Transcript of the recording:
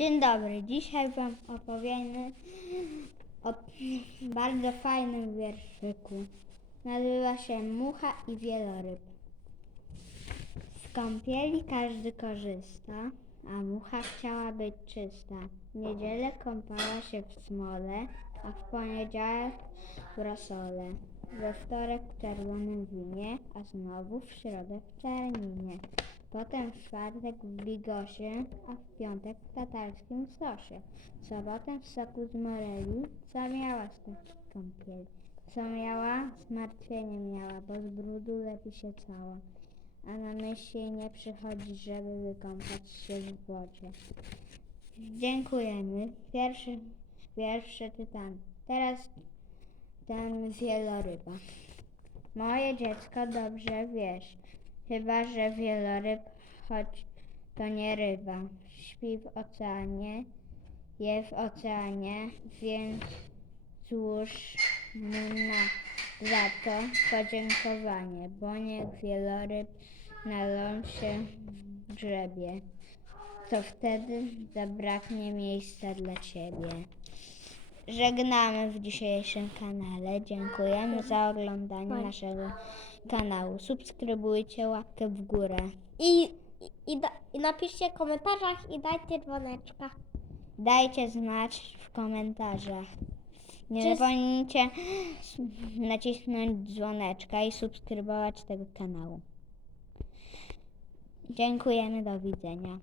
Dzień dobry, dzisiaj Wam opowiemy o bardzo fajnym wierszyku. Nazywa się Mucha i Wieloryb. Z kąpieli każdy korzysta, a mucha chciała być czysta. W niedzielę kąpała się w smole, a w poniedziałek w rosole. We wtorek w czerwonym winie, a znowu w środę w czerninie. Potem w czwartek w bigosie, a w piątek w tatarskim sosie. Sobotę w soku z moreli, co miała z tych kąpieli. Co miała? Zmartwienie miała, bo z brudu lepi się cała. A na myśl jej nie przychodzi, żeby wykąpać się w wodzie. Dziękujemy. Pierwszy, pierwszy tytan. Teraz ten wieloryba. Moje dziecko dobrze wiesz, chyba że wieloryb, choć to nie ryba. Śpi w oceanie, je w oceanie, więc złóż mu na za to podziękowanie, bo niech wieloryb na ląd się grzebie, to wtedy zabraknie miejsca dla ciebie. Żegnamy w dzisiejszym kanale. Dziękujemy za oglądanie naszego kanału. Subskrybujcie, łapkę w górę. I, i, i, da, I napiszcie w komentarzach i dajcie dzwoneczka. Dajcie znać w komentarzach. Nie Czy- zapomnijcie nacisnąć dzwoneczka i subskrybować tego kanału. Dziękujemy, do widzenia.